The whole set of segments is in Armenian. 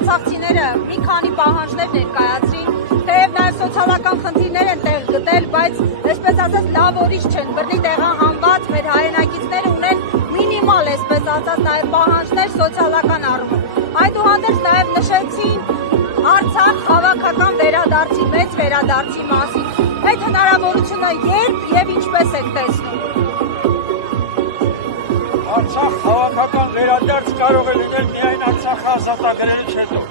արցախցիները մի քանի պահանջներ ներկայացրին, թեև նաև սոցիալական խնդիրներ են տեղ գտել, բայց այսպես ասած լավ օրից չեն, բռնի տեղահանված մեր հայրենակիցները ունեն մինիմալ, այսպես ասած, նաև պահանջներ սոցիալական առումով։ Այդուհանդերձ նաև նշեցին Արցախ հավաքական վերադարձի, մեծ վերադարձի մասին։ Այդ հնարավորությունը երբ եւ ինչպես եք տեսնում։ Արցախ հավաքական վերադարձ կարող է լինել միայն Արցախը ազատագրելուց հետո։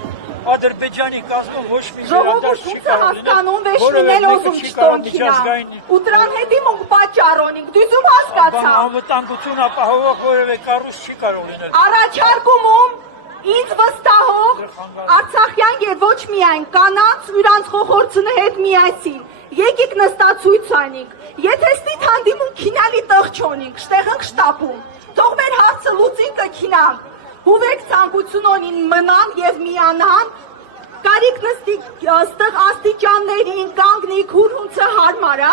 Ադրբեջանի կազմում ոչ մի վերադարձ չի կարող հասկանում վեշմինել ոզում չտոնքինա։ Ու դրան հետ իմունք պատճառ ունենք, դույզում հասկացա։ Անվտանգություն ապահովող որևէ կառույց չի կարող լինել։ Առաջարկումում ինձ վստահող արցախյան եւ ոչ միայն կանանց յուրանց խոխորձնը հետ միասին եկեք նստածույց անենք, եթե ստիթ հանդիմում քինալի տեղ չոնենք, շտեղենք շտապում, թող մեր հարցը լուծին կքինանք, հուվեք ցանկություն ունին մնան եւ միանան, կարիք նստիկ ստեղ աստիճաններին կանգնիկ հուրհունցը հարմարա,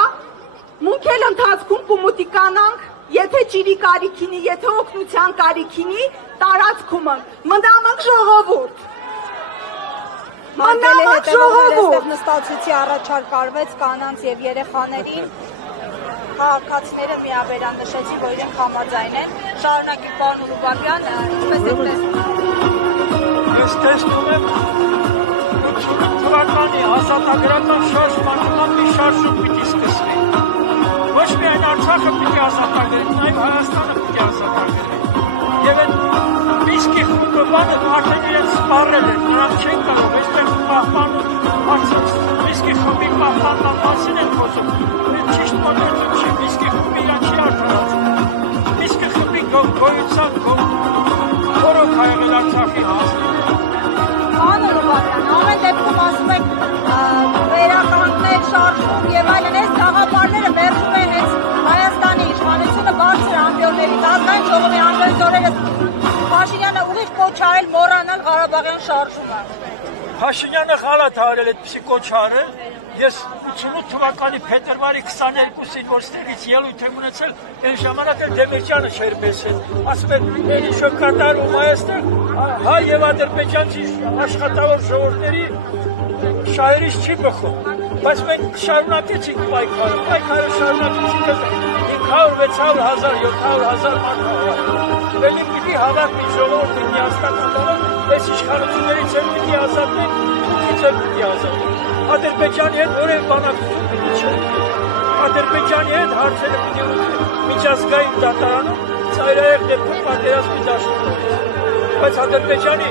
մունքել ընթացքում կումուտիկանանք, եթե ջիրի կարիքինի, եթե օգնության կարիքինի, տարածքում ենք, մնամենք ժողովուրդ։ Մարգելի հետևողներ այստեղ նստածույցի առաջարկ արվեց կանանց եւ երեխաներին, քաղաքացիները միաբերան նշեցին, որ իրենք համաձայն են, շարունակի պարոն Ուրուբակյան, ինչպես եք տեսնում։ Ես տեսնում եմ 88 թվականի ազատագրական շարժման մի շարժում պիտի սկսվի։ Ոչ միայն Արցախը պիտի ազատագրվի, նաև Հայաստանը պիտի ազատագրվի։ Եվ այդ Միսկի խումբը բանը արդեն իրենց սպառել էր, նրանք չեն կարող, այստեղ պահպանում հարցած, Միսկի խումբի պահպանման մասին են խոսում, ճիշտ մոտեցում չի, Միսկի խումբի իրան չի արդարացում, Միսկի խումբի գոյության խորոք հայեղել Արցախի հասնում։ Պարոն Ուրուբակյան, ամեն դեպքում ասում եք վերականգնել, շարժում եւ այլն, այս գաղափարները մերժում են հենց Հայաստանի իշխանությունը բարձր ամբիոններից, ազգային ժողովի ամբողջ օրերը Փաշինյանը ուղիղ կոչ արել մոռանալ Ղարաբաղյան շարժումը։ Փաշինյանը խալաթ արել այդպիսի կոչ արել, ես 88 թվականի փետրվարի 22-ին որ ստեղից ելույթ եմ ունեցել, այն ժամանակ էլ Դեմիրճյանը չէր բեսել, ասում էր, էլի շո կատարում այստեղ հայ եւ ադրբեջանցի աշխատավոր ժողովուրդների շահերից չի բխում, բայց մենք շարունակեցինք պայքարը շարունակեցինք 500-600 հազար, 700 հազար մարդ Բելի պիտի հավաքվի ժողովուրդը միասնական այս իշխանություններից էլ պիտի ազատենք, թուրքից էլ պիտի ազատենք։ Ադրբեջանի հետ որևէ բանակցություն պիտի չլինի։ Ադրբեջանի հետ հարցերը պիտի լուծվի միջազգային դատարանում ծայրահեղ դեպքում պատերազմի դաշտում։ Բայց Ադրբեջանի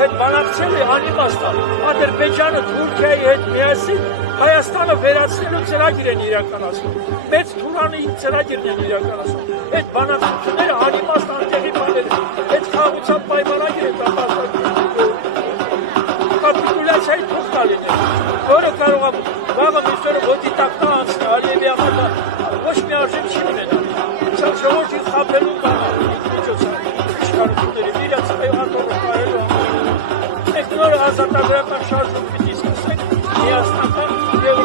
հետ բանակցել է անիմաստ։ Ադրբեջանը Թուրքիայի հետ միասին Հայաստանը վերացնելու ծրագիր են իրականացնում։ Մեծ Թուրանի ծրագիրն են իրականացնում։ Այդ բանակցությունները անիմաստ անտեղի բաներ են։ Այդ խաղաղության պայմանագիր է կապացկացնում։ Կապիտուլյացիայի թող տալիներ, որը կարող է վաղը միսօրը ոտի տակնա անցնի, Ալիևի համար ոչ մի արժեք չի ունենա։ Սա ժողովրդի խաբելու բան միջոցառ իշխանությունների իրաց հատորը կարելու համար։ Մենք նոր ազատագրական շարժում պիտի սկսենք միասնական եւ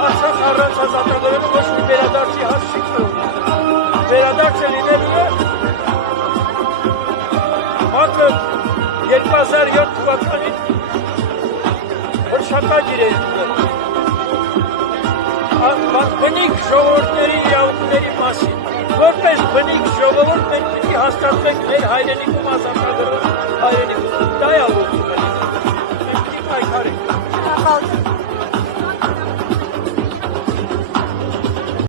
Արցախ առանց ազատագրելու ոչ մի վերադարձի հաս չի կարող։ Վերադարձը լինելու է ՄԱԿ-ը 2007 թվականին հռչակագիր է բնիկ ժողովուրդների իրավունքների մասին։ Որպես բնիկ ժողովուրդ մենք պիտի հաստատվենք մեր հայրենիքում ազատագրված հայրենիքի